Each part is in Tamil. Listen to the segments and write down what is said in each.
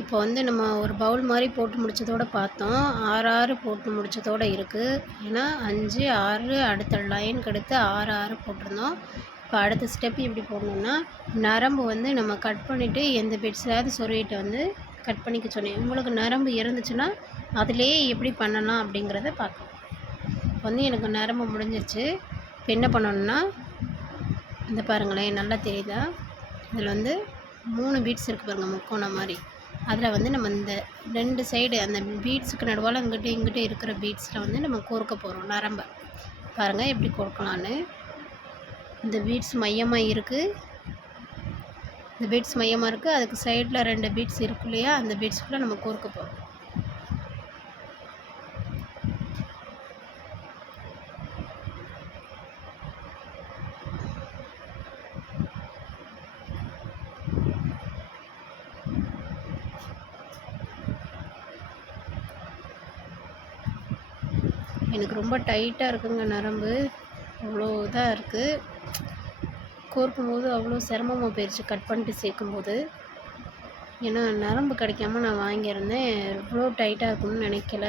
இப்போ வந்து நம்ம ஒரு பவுல் மாதிரி போட்டு முடித்ததோட பார்த்தோம். 6 6 போட்டு முடித்ததோட இருக்குது. ஏன்னா 5 6 அடுத்த லைனுக்கு அடுத்து 6 6 போட்டிருந்தோம். இப்போ அடுத்த ஸ்டெப் எப்படி போடணுன்னா, நரம்பு வந்து நம்ம கட் பண்ணிவிட்டு எந்த பெட்ஸ்லையாவது சொருகிட்டு வந்து கட் பண்ணிக்க சொன்னேன். உங்களுக்கு நரம்பு இருந்துச்சுன்னா அதிலேயே எப்படி பண்ணலாம் அப்படிங்கிறத பார்க்கலாம். இப்போ வந்து எனக்கு நரம்பு முடிஞ்சிருச்சு. இப்போ என்ன பண்ணணுன்னா, இந்த பாருங்களேன், நல்லா தெரியுதா? இதில் வந்து 3 பீட்ஸ் இருக்குது பாருங்கள், முக்கோணம் மாதிரி. அதில் வந்து நம்ம இந்த 2 சைடு அந்த பீட்ஸுக்கு நடுவால் இங்கிட்டு இருக்கிற பீட்ஸில் வந்து நம்ம கோர்க்க போகிறோம் நரம்பை. பாருங்கள் எப்படி கோர்க்கலான்னு. இந்த பீட்ஸ் மையமாக இருக்குது, இந்த பீட்ஸ் மையமாக இருக்குது, அதுக்கு சைடில் 2 பீட்ஸ் இருக்கு இல்லையா, அந்த பீட்ஸ்குள்ளே நம்ம கோர்க்க போகிறோம். எனக்கு ரொம்ப டைட்டாக இருக்குங்க நரம்பு, அவ்வளோ இதாக இருக்குது. கோர்க்கும்போது அவ்வளோ சிரமமாக போயிடுச்சு கட் பண்ணிட்டு சேர்க்கும்போது. ஏன்னா நரம்பு கிடைக்காம நான் வாங்கியிருந்தேன். இவ்வளோ டைட்டாக இருக்கும்னு நினைக்கல.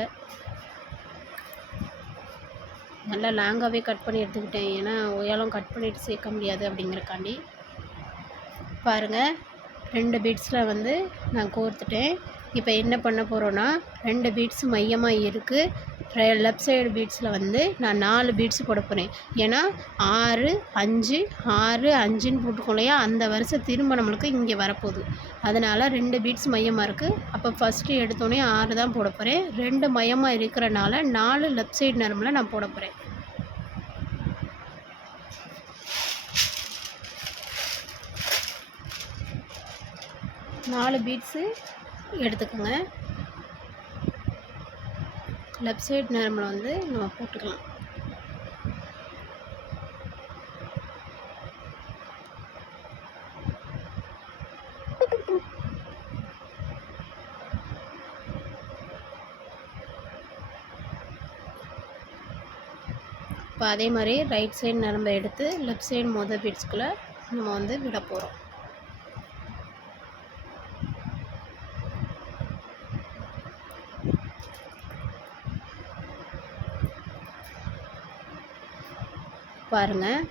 நல்லா லாங்காகவே கட் பண்ணி எடுத்துக்கிட்டேன். ஏன்னா ஒயாலும் கட் பண்ணிவிட்டு சேர்க்க முடியாது அப்படிங்கிறக்காண்டி. பாருங்கள், 2 பீட்ஸில் வந்து நான் கோர்த்துட்டேன். இப்போ என்ன பண்ண போகிறோன்னா, 2 பீட்ஸ் மையமாக இருக்குது. லெஃப்ட் சைடு பீட்ஸில் வந்து நான் 4 பீட்ஸ் போட போகிறேன். ஏன்னா 6 5 6 5ன்னு போட்டுக்கோம் இல்லையா, அந்த வரிசை திரும்ப நம்மளுக்கு இங்கே வரப்போகுது. அதனால் 2 பீட்ஸ் மையமாக இருக்குது. அப்போ ஃபஸ்ட்டு எடுத்தோடனே 6 தான் போட போகிறேன். 2 மையமாக இருக்கிறனால 4 லெஃப்ட் சைடு நரம்பில் நான் போட போகிறேன். நாலு பீட்ஸு எடுத்துக்கோங்க. லெஃப்ட் சைடு நரம்பில் வந்து நம்ம போட்டுக்கலாம். இப்போ அதே மாதிரி ரைட் சைடு நரம்பை எடுத்து லெஃப்ட் சைடு பீட்ஸ்குள்ளே நம்ம வந்து விட போகிறோம். பாருங்கள்,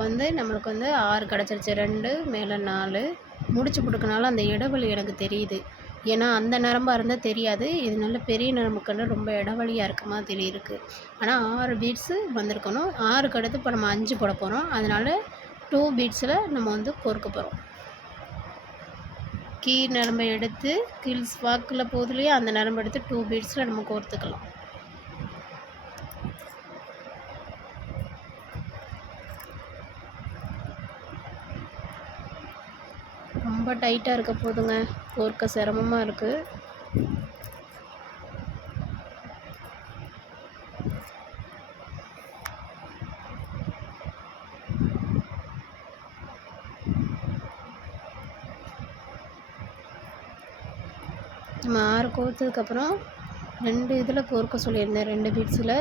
வந்து நம்மளுக்கு வந்து 6 கிடச்சிருச்சு. 2 மேலே 4 முடிச்சு போட்டுக்கனால அந்த இடைவெளி எனக்கு தெரியுது. ஏன்னா அந்த நரம்பாக இருந்தால் தெரியாது. இது நல்ல பெரிய நரம்புக்கெல்லாம் ரொம்ப இடைவெளியாக இருக்க மாதிரி இருக்குது. ஆனால் 6 பீட்ஸு வந்திருக்கணும். 6க்கு அடுத்து இப்போ நம்ம 5 போட போகிறோம். அதனால் 2 பீட்ஸில் நம்ம வந்து கோர்க்க போகிறோம். கீழ் நரம்பை எடுத்து கீழ் வாக்கில் போகுதுலையே, அந்த நரம்பை எடுத்து 2 பீட்ஸில் நம்ம கோர்த்துக்கலாம். ரொம்ப டைட்டாக இருக்க போதுங்க, கோர்க்க சிரமமாக இருக்குது. நம்ம 6 கோர்த்ததுக்கப்புறம் 2 இதில் கோர்க்க சொல்லியிருந்தேன், 2 பீட்ஸில்.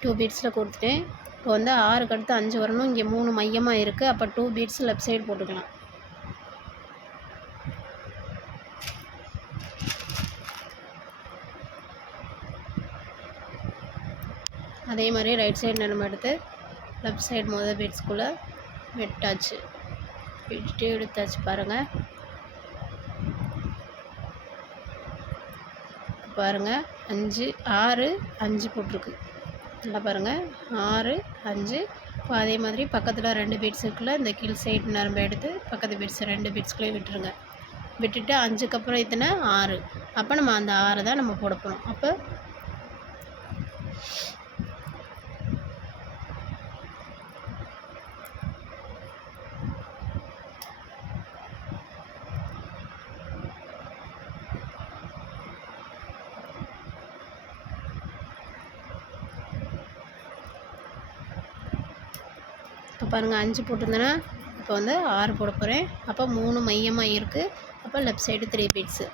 டூ பீட்ஸில் கொடுத்துட்டேன். இப்போ வந்து 6க்கு அடுத்து 5 வரணும். இங்கே 3 மையமாக இருக்குது. அப்போ 2 பீட்ஸ் லெஃப்ட் சைடு போட்டுக்கலாம். அதே மாதிரி ரைட் சைடு நம்ம எடுத்து லெஃப்ட் சைடு பீட்ஸ்குள்ளே விட்டாச்சு. விட்டு எடுத்தாச்சு. பாருங்கள், பாருங்கள் 5 6 5 போட்டிருக்கு. நல்லா பாருங்கள், 6 5. இப்போ அதே மாதிரி பக்கத்தில் 2 பீட்ஸ் இருக்குல்ல, இந்த கீழ் சைடு நரம்பை எடுத்து பக்கத்து பீட்ஸ் 2 பீட்ஸ்குள்ளே விட்டுருங்க. விட்டுட்டு 5க்கு அப்புறம் இத்தனை 6. அப்போ நம்ம அந்த 6 தான் நம்ம போட போகிறோம். அப்போ இப்போ பாருங்கள் 5 போட்டிருந்தேன்னா இப்போ வந்து 6 போட போகிறேன். அப்போ 3 மையமாக இருக்குது. அப்போ லெஃப்ட் சைடு 3 பீட்ஸு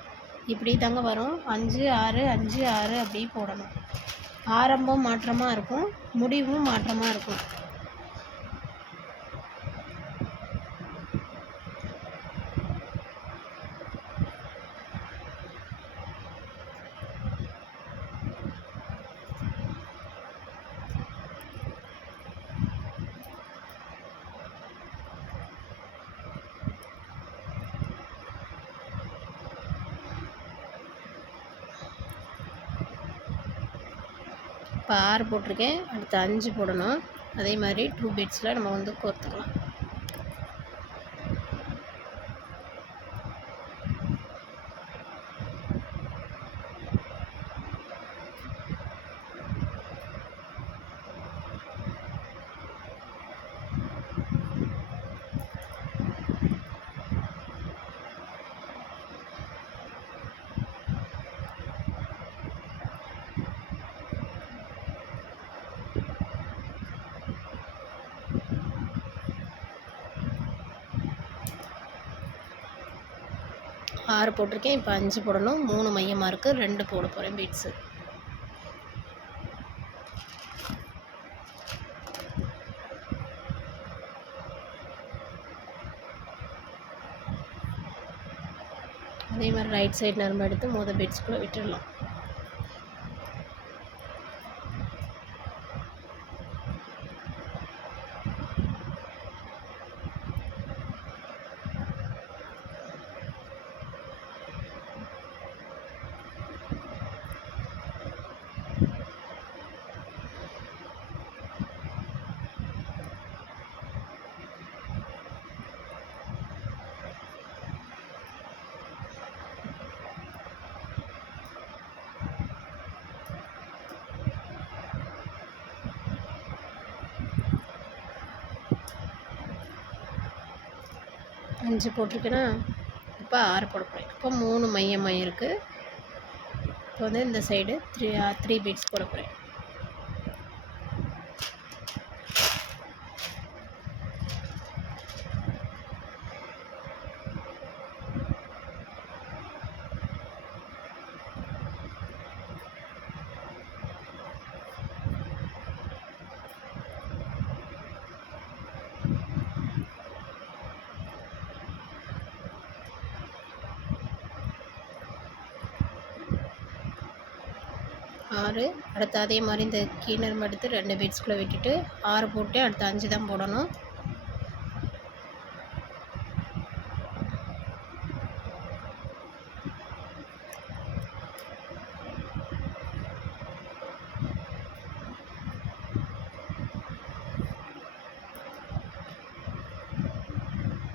இப்படி தாங்க வரும். 5 6 5 6 அப்படி போடணும். ஆரம்பம் மாற்றமாக இருக்கும், முடிவும் மாற்றமாக இருக்கும். இப்போ 6 போட்டிருக்கேன், அடுத்து 5 போடணும். அதே மாதிரி 2 பீட்ஸில் நம்ம வந்து கோர்த்துக்கலாம். ஆறு போட்டிருக்கேன், இப்போ 5 போடணும். 3 மையமாக இருக்குது, 2 போட போகிறேன் பீட்ஸு. அதே மாதிரி ரைட் சைடு நரம்பு எடுத்து பீட்ஸ்குள்ளே விட்டுடலாம். அஞ்சு போட்டிருக்கேன்னா இப்போ 6 போட போகிறேன். இப்போ 3 மையமாக இருக்குது. இப்போ வந்து இந்த சைடு 3 பீட்ஸ் போட போகிறேன். ஆறு அடுத்து அதே மாதிரி இந்த கீழ் எடுத்து 2 பீட்ஸ்குள்ளே விட்டுட்டு 6 போட்டு அடுத்து 5 தான் போடணும்.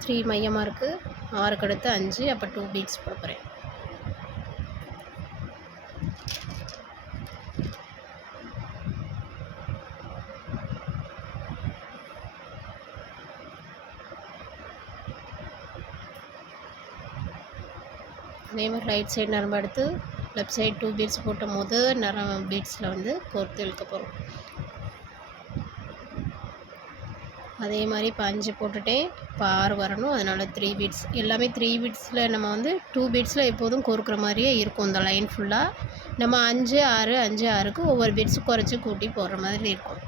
த்ரீ மையமாக இருக்குது. 6க்கு அடுத்து 5, அப்போ 2 பீட்ஸ் போட போகிறேன். அதே மாதிரி ரைட் சைடு நரம்பு எடுத்து லெஃப்ட் சைடு 2 பீட்ஸ் போட்ட பீட்ஸில் வந்து கோர்த்து இழுக்க போகிறோம். அதே மாதிரி இப்போ 5 போட்டுட்டேன், இப்போ 6 வரணும். அதனால் 3 பீட்ஸ் எல்லாமே 3 பீட்ஸில் நம்ம வந்து 2 பீட்ஸில் எப்போதும் கோர்க்குற மாதிரியே இருக்கும். இந்த லைன் ஃபுல்லாக நம்ம 5 6 5 6க்கு ஒவ்வொரு பீட்ஸு குறைச்சி கூட்டி போடுற மாதிரி இருக்கும்.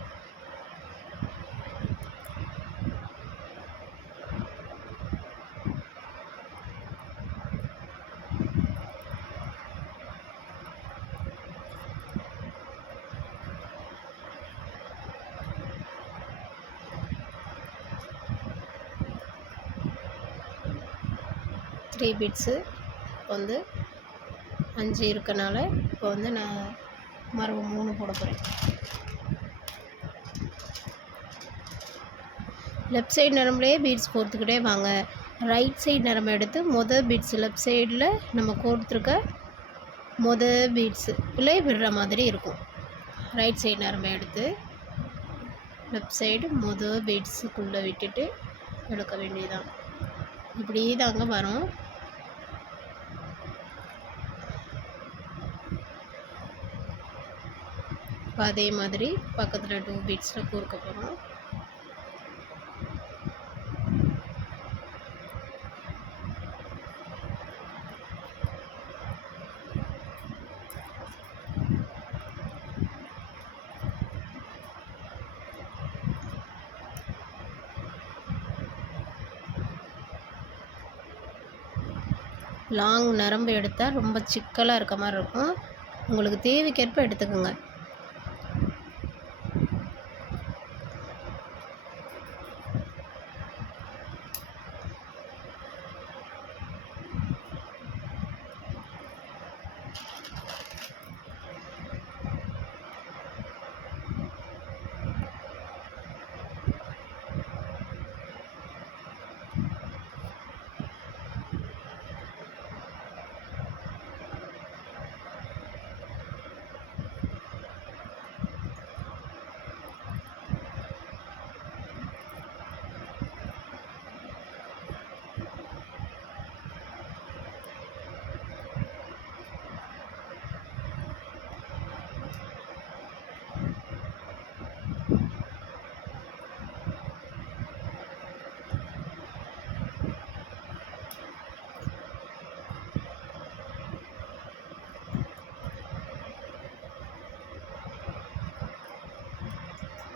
த்ரீ பீட்ஸு வந்து 5 இருக்கனால இப்போ வந்து நான் மறுபடியும் 3 போட போகிறேன். லெஃப்ட் சைடு நரம்புலேயே பீட்ஸ் கோர்த்துக்கிட்டே வாங்க. ரைட் சைடு நரம்பு எடுத்து பீட்ஸ் லெஃப்ட் சைடில் நம்ம கோர்த்துருக்க பீட்ஸுக்குள்ளே விடுற மாதிரி இருக்கும். ரைட் சைடு நரம்பு எடுத்து லெஃப்ட் சைடு பீட்ஸுக்குள்ளே விட்டுட்டு எடுக்க வேண்டியதான். இப்படி தாங்க வரும். அதே மாதிரி பக்கத்தில் 2 பீட்ஸில் கோர்க்க போகிறோம். லாங் நரம்பு எடுத்தால் ரொம்ப சிக்கலாக இருக்க மாதிரி இருக்கும். உங்களுக்கு தேவைக்கேற்ப எடுத்துக்கோங்க.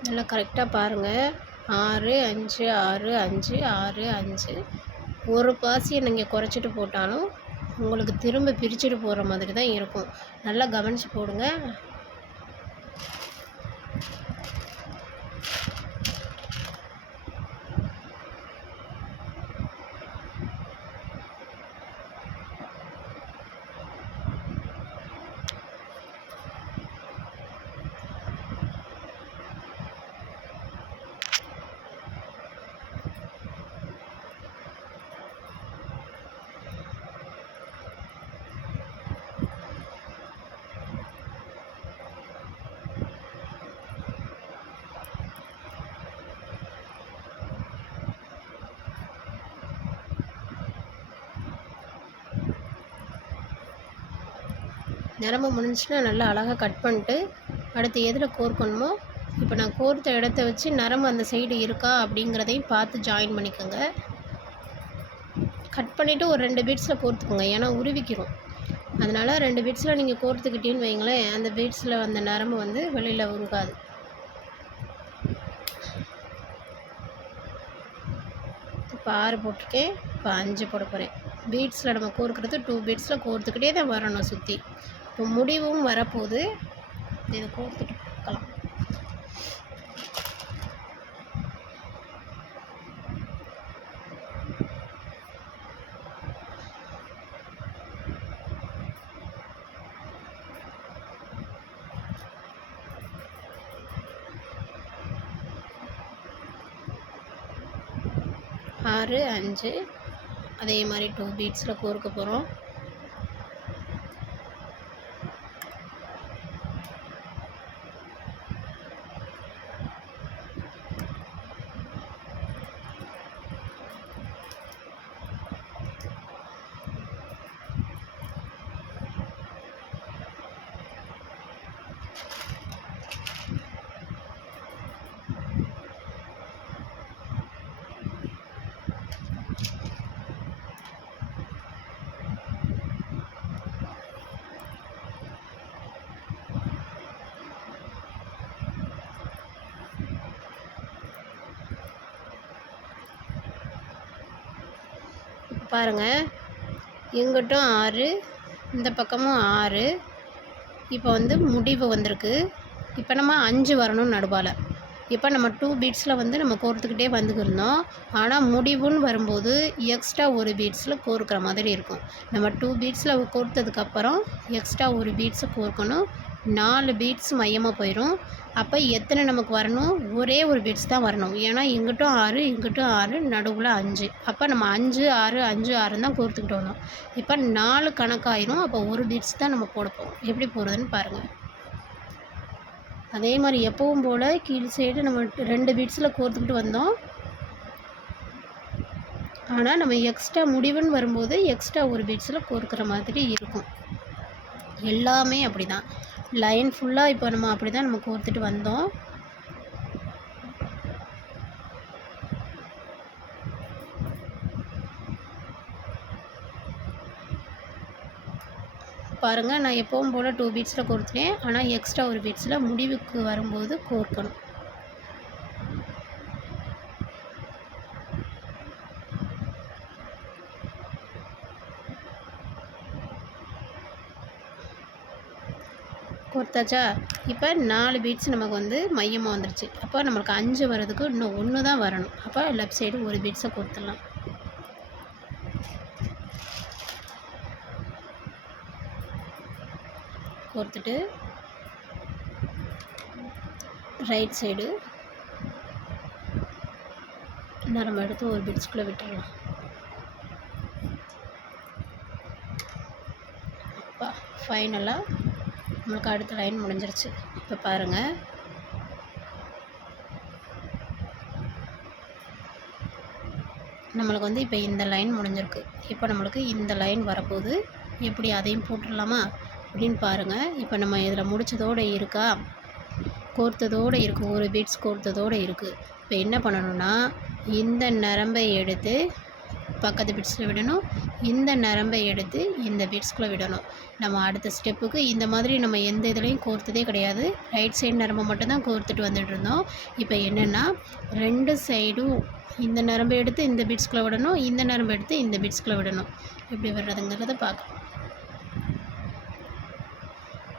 நல்லா கரெக்டாக பாருங்கள். 6 5 6 5 6 5. ஒரு பாசியை நீங்கள் குறைச்சிட்டு போட்டாலும் உங்களுக்கு திரும்ப பிரிச்சுட்டு போகிற மாதிரி தான் இருக்கும். நல்லா கவனித்து போடுங்க. நரம்பு முடிஞ்சுன்னா நல்லா அழகாக கட் பண்ணிட்டு அடுத்து எதில் கோர்க்கணுமோ, இப்போ நான் கோர்த்த இடத்த வச்சு நரம்பு அந்த சைடு இருக்கா அப்படிங்கிறதையும் பார்த்து ஜாயின் பண்ணிக்கோங்க. கட் பண்ணிவிட்டு ஒரு 2 பீட்ஸில் கோர்த்துக்கோங்க, ஏன்னா உருவிக்கிறோம். அதனால் 2 பீட்ஸில் நீங்கள் கோர்த்துக்கிட்டேன்னு வைங்களேன், அந்த பீட்ஸில் அந்த நரம்பு வந்து வெளியில் உருகாது. இப்போ 6 போட்டிருக்கேன், இப்போ 5 போட போகிறேன். பீட்ஸில் நம்ம கோர்க்கிறது 2 பீட்ஸில் கோர்த்துக்கிட்டே தான் வரணும் சுற்றி. இப்போ முடிவும் வரப்போகுது. இதை கோர்த்துட்டு பார்க்கலாம். ஆறு 5 அதே மாதிரி 2 பீட்ஸில் கோர்க்க போகிறோம். பாருங்கள், இங்கிட்டும் 6, இந்த பக்கமும் 6. இப்போ வந்து முடிவு வந்திருக்கு. இப்போ நம்ம 5 வரணும் நடுவால். இப்போ நம்ம 2 பீட்ஸில் வந்து நம்ம கோர்த்துக்கிட்டே வந்துக்கிருந்தோம். ஆனால் முடிவுன்னு வரும்போது எக்ஸ்ட்ரா ஒரு பீட்ஸில் கோர்க்குற மாதிரி இருக்கும். நம்ம 2 பீட்ஸில் கோர்த்ததுக்கப்புறம் எக்ஸ்ட்ரா ஒரு பீட்ஸை கோர்க்கணும். 4 பீட்ஸ் மையமாக போயிடும். அப்போ எத்தனை நமக்கு வரணும்? ஒரே ஒரு பீட்ஸ் தான் வரணும். ஏன்னா இங்கிட்டும் 6 இங்கிட்டும் 6 நடுவில் 5. அப்போ நம்ம 5 6 5 6 தான் கோர்த்துக்கிட்டு வந்தோம். இப்போ 4 கணக்காயிரும். அப்போ ஒரு பீட்ஸ் தான் நம்ம போட போகிறோம். எப்படி போடுறதுன்னு பாருங்கள். அதே மாதிரி எப்பவும் போல் கீழ் சைடு நம்ம 2 பீட்ஸில் கோர்த்துக்கிட்டு வந்தோம். ஆனால் நம்ம எக்ஸ்ட்ரா முடிவுன்னு வரும்போது எக்ஸ்ட்ரா ஒரு பீட்ஸில் கோர்க்குற மாதிரி இருக்கும். எல்லாமே அப்படி தான். லைன் ஃபுல்லாக இப்போ நம்ம அப்படி தான் நம்ம கோர்த்துட்டு வந்தோம். பாருங்கள், நான் எப்பவும் போல் 2 பீட்ஸில் கோர்த்துட்டேன். ஆனால் எக்ஸ்ட்ரா ஒரு பீட்ஸில் முடிவுக்கு வரும்போது கோர்க்கணும். கோர்த்தாச்சா? இப்போ 4 பீட்ஸ் நமக்கு வந்து மையமாக வந்துருச்சு. அப்போ நம்மளுக்கு 5 வர்றதுக்கு இன்னும் 1 தான் வரணும். அப்போ லெஃப்ட் சைடு ஒரு பீட்ஸை கோர்த்துடலாம். கோர்த்துட்டு ரைட் சைடு நம்ம எடுத்து ஒரு பீட்ஸ்குள்ளே விட்டுடலாம். அப்போ ஃபைனலாக நம்மளுக்கு அடுத்த லைன் முடிஞ்சிருச்சு. இப்போ பாருங்கள், நம்மளுக்கு வந்து இப்போ இந்த லைன் முடிஞ்சிருக்கு. இப்போ நம்மளுக்கு இந்த லைன் வரப்போகுது. எப்படி அதையும் போட்டுடலாமா அப்படின்னு பாருங்கள். இப்போ நம்ம இதில் முடித்ததோடு இருக்கா, கோர்த்ததோடு இருக்குது, ஒரு பீட்ஸ் கோர்த்ததோடு இருக்குது. இப்போ என்ன பண்ணணும்னா, இந்த நரம்பை எடுத்து பக்கத்து பீட்ஸில் விடணும், இந்த நரம்பை எடுத்து இந்த பீட்ஸ்குள்ளே விடணும். நம்ம அடுத்த ஸ்டெப்புக்கு இந்த மாதிரி நம்ம எந்த இதுலேயும் கோர்த்ததே கிடையாது. ரைட் சைடு நரம்பை மட்டும்தான் கோர்த்துட்டு வந்துட்டு இருந்தோம். இப்போ என்னென்னா, 2 சைடும் இந்த நரம்பை எடுத்து இந்த பீட்ஸ்குள்ளே விடணும், இந்த நரம்பை எடுத்து இந்த பீட்ஸ்குள்ளே விடணும். எப்படி வர்றதுங்கிறத பார்க்கலாம்.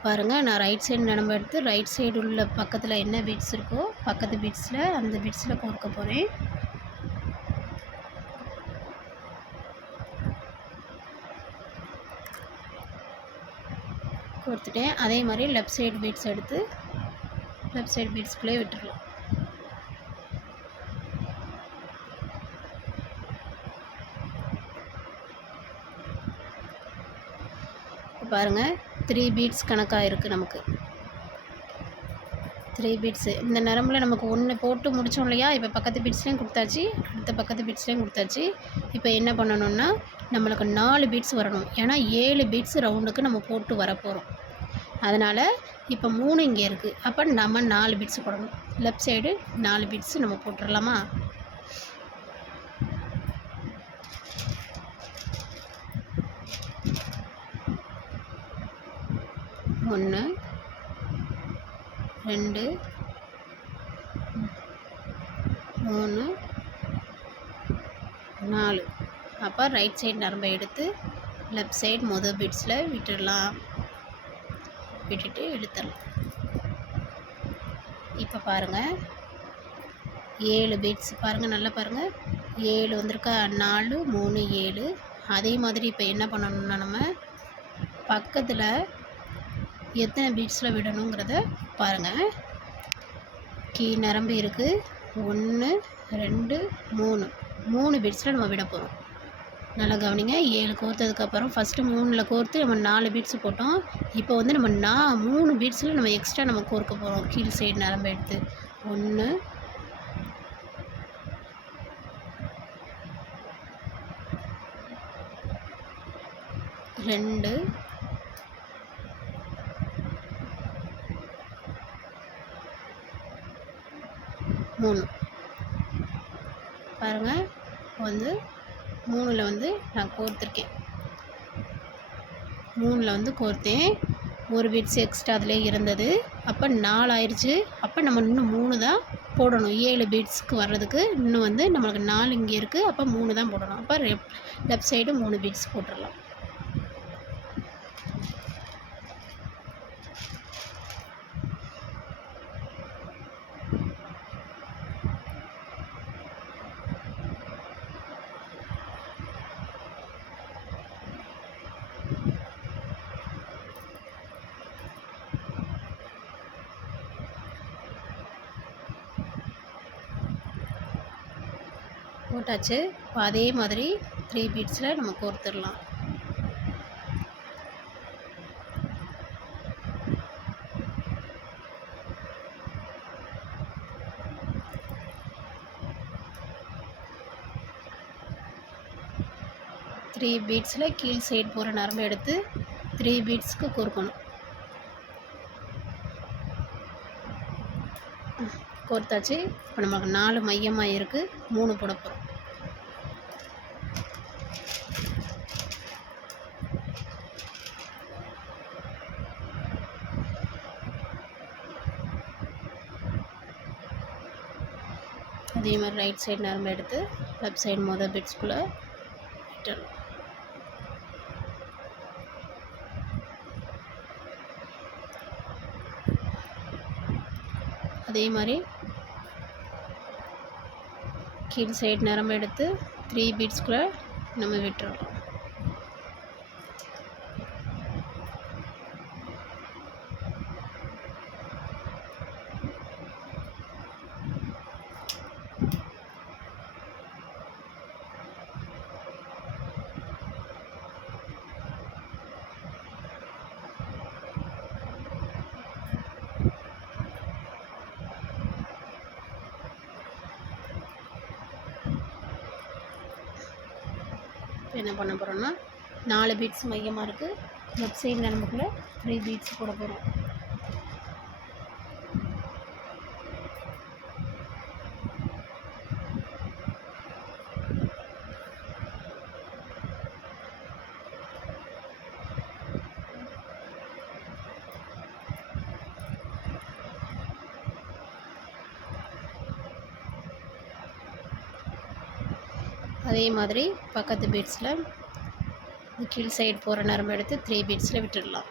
பாருங்கள், நான் ரைட் சைடு நரம்பை எடுத்து ரைட் சைடு உள்ள பக்கத்தில் என்ன பீட்ஸ் இருக்கோ பக்கத்து பீட்ஸில் அந்த பீட்ஸில் கோர்க்க போகிறேன். கோர்த்துட்டேன். அதே மாதிரி லெஃப்ட் சைடு பீட்ஸ் எடுத்து லெஃப்ட் சைடு பீட்ஸ்குள்ளே விட்டுடலாம். பாருங்கள், 3 பீட்ஸ் கணக்காக இருக்குது நமக்கு. 3 பீட்ஸு இந்த நரம்பில் நமக்கு 1 போட்டு முடித்தோம் இல்லையா? இப்போ பக்கத்து பீட்ஸ்லேயும் கொடுத்தாச்சு, அடுத்த பக்கத்து பீட்ஸ்லேயும் கொடுத்தாச்சு. இப்போ என்ன பண்ணணும்னா, நம்மளுக்கு 4 பீட்ஸ் வரணும். ஏன்னா 7 பீட்ஸ் ரவுண்டுக்கு நம்ம போட்டு வரப்போகிறோம். அதனால் இப்போ 3 இங்கே இருக்குது. அப்போ நம்ம 4 பீட்ஸ் போடணும். லெஃப்ட் சைடு 4 பீட்ஸ் நம்ம போட்டுடலாமா? ஒன்று, 2, 3, 4. அப்போ ரைட் சைடு நரம்பை எடுத்து லெஃப்ட் சைடு மொதல் பீட்ஸில் விட்டுடலாம். விட்டுட்டு இழுத்துடலாம். இப்போ பாருங்கள், 7 பீட்ஸ் பாருங்கள், நல்லா பாருங்கள், 7 வந்திருக்கா? 4, 3, 7. அதே மாதிரி இப்போ என்ன பண்ணணும்னா, நம்ம பக்கத்தில் எத்தனை பீட்ஸில் விடணுங்கிறத பாருங்கள். நரம்பு இருக்குது. 1, 2, 3 பீட்ஸில் நம்ம விட போகிறோம். நல்லா கவனிங்க. 7 கோர்த்ததுக்கப்புறம் ஃபஸ்ட்டு 3ல் கோர்த்து நம்ம 4 பீட்ஸு போட்டோம். இப்போ வந்து நம்ம 3 பீட்ஸில் நம்ம எக்ஸ்ட்ரா நம்ம கோர்க்க போகிறோம். கீழ் சைடு நரம்பு எடுத்து 1, 2, 3. பாருங்கள், வந்து 3ல் வந்து நான் கோர்த்துருக்கேன். 3ல் வந்து கோர்த்தேன். ஒரு பீட்ஸ் எக்ஸ்ட்ரா அதிலே இருந்தது. அப்போ 4 ஆயிடுச்சு. அப்போ நம்ம இன்னும் 3 தான் போடணும். 7 பீட்ஸ்க்கு வர்றதுக்கு இன்னும் வந்து நம்மளுக்கு 4 இங்கே இருக்குது. அப்போ 3 தான் போடணும். அப்போ லெஃப்ட் சைடு 3 பீட்ஸ் போட்டுடலாம். போட்டாச்சு. இப்போ அதே மாதிரி 3 பீட்ஸில் நம்ம கோர்த்துடலாம். த்ரீ பீட்ஸில் கீழ் சைடு போகிற நரம்பு எடுத்து 3 பீட்ஸ்க்கு கோர்க்கணும். கோர்த்தாச்சு. இப்போ நமக்கு 4 மையமாக இருக்குது. 3 போட போகிறோம். அதே மாதிரி ரைட் சைடு நரம்பு எடுத்து லெஃப்ட் சைடு மொதல் பீட்ஸ்குள்ளே விட்டுடலாம். அதே மாதிரி கீழ் சைடு நரம்பு எடுத்து 3 பீட்ஸ்குள்ளே நம்ம விட்டுறலாம். என்ன பண்ண போகிறோன்னா 4 பீட்ஸ் மையமாக இருக்குது. லெஃப்ட் சைடு நரம்புக்குள்ளே 3 பீட்ஸ் போட போகிறோம். அதே மாதிரி பக்கத்து பீட்ஸில் கீழ் சைடு போகிற நரம்பு எடுத்து 3 பீட்ஸில் விட்டுடலாம்.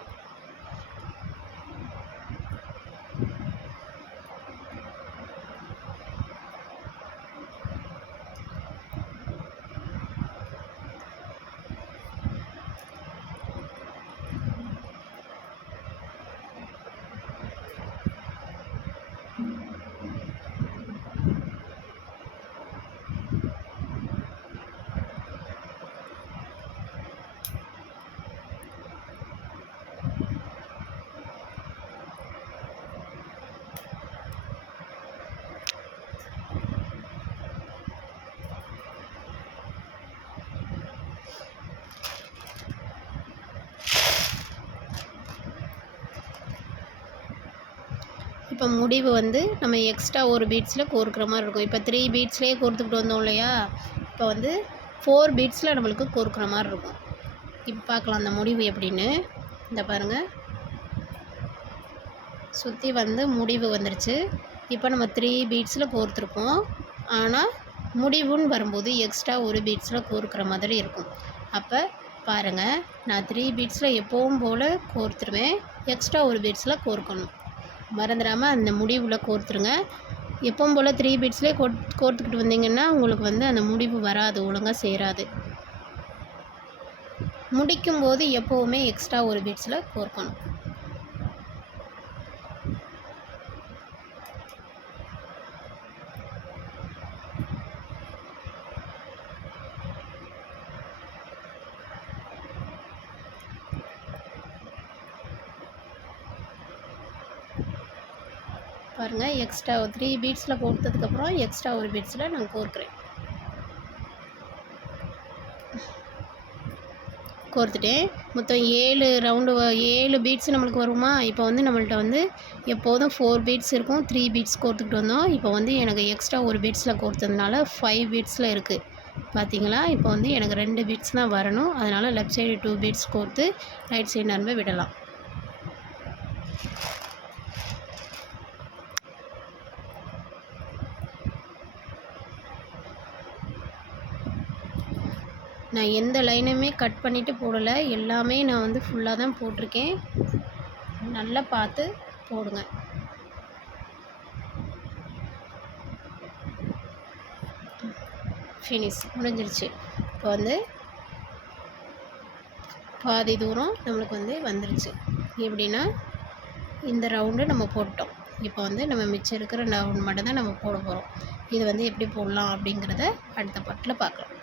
இப்போ முடிவு வந்து நம்ம எக்ஸ்ட்ரா ஒரு பீட்ஸில் கோர்க்குற மாதிரி இருக்கும். இப்போ 3 பீட்ஸ்லேயே கோர்த்துக்கிட்டு வந்தோம் இல்லையா, இப்போ வந்து 4 பீட்ஸில் நம்மளுக்கு கோர்க்குற மாதிரி இருக்கும். இப்போ பார்க்கலாம் அந்த முடிவு எப்படின்னு. இந்த பாருங்கள், சுற்றி வந்து முடிவு வந்துருச்சு. இப்போ நம்ம 3 பீட்ஸில் கோர்த்துருக்கோம். ஆனால் முடிவுன்னு வரும்போது எக்ஸ்ட்ரா ஒரு பீட்ஸில் கோர்க்குற மாதிரி இருக்கும். அப்போ பாருங்கள், நான் 3 பீட்ஸில் எப்போவும் போல் கோர்த்துருவேன். எக்ஸ்ட்ரா ஒரு பீட்ஸில் கோர்க்கணும். மறந்துடாமல் அந்த முடிவில் கோர்த்துருங்க. எப்பவும் போல் 3 பீட்ஸ்லேயே கோர்த்துக்கிட்டு வந்தீங்கன்னா உங்களுக்கு வந்து அந்த முடிவு வராது, ஒழுங்காக சேராது. முடிக்கும்போது எப்போவுமே எக்ஸ்ட்ரா ஒரு பீட்ஸில் கோர்க்கணும். பாருங்கள், எக்ஸ்ட்ரா 3 பீட்ஸில் கோர்த்ததுக்கப்புறம் எக்ஸ்ட்ரா ஒரு பீட்ஸில் நான் கோர்க்குறேன். கோர்த்துட்டேன். மொத்தம் 7 பீட்ஸ் நம்மளுக்கு வருமா. இப்போ வந்து நம்மள்ட்ட வந்து எப்போதும் 4 பீட்ஸ் இருக்கும். 3 பீட்ஸ் கோர்த்துக்கிட்டு வந்தோம். இப்போ வந்து எனக்கு எக்ஸ்ட்ரா ஒரு பீட்ஸில் கோர்த்ததுனால 5 பீட்ஸில் இருக்குது. பார்த்தீங்களா, இப்போ வந்து எனக்கு 2 பீட்ஸ் தான் வரணும். அதனால் லெஃப்ட் சைடு 2 பீட்ஸ் கோர்த்து ரைட் சைடு நரம்பை விடலாம். நான் எந்த லைனுமே கட் பண்ணிவிட்டு போடலை. எல்லாமே நான் வந்து ஃபுல்லாக தான் போட்டிருக்கேன். நல்லா பார்த்து போடுங்க. ஃபினிஷ் முடிஞ்சிருச்சு. இப்போ வந்து பாதி தூரம் நம்மளுக்கு வந்து வந்துருச்சு. எப்படின்னா இந்த ரவுண்டு நம்ம போட்டோம். இப்போ வந்து நம்ம மிச்சம் இருக்கிற ரவுண்ட் மட்டும் தான் நம்ம போட போகிறோம். இது வந்து எப்படி போடலாம் அப்படிங்கிறத அடுத்த பாட்டில் பார்க்கலாம்.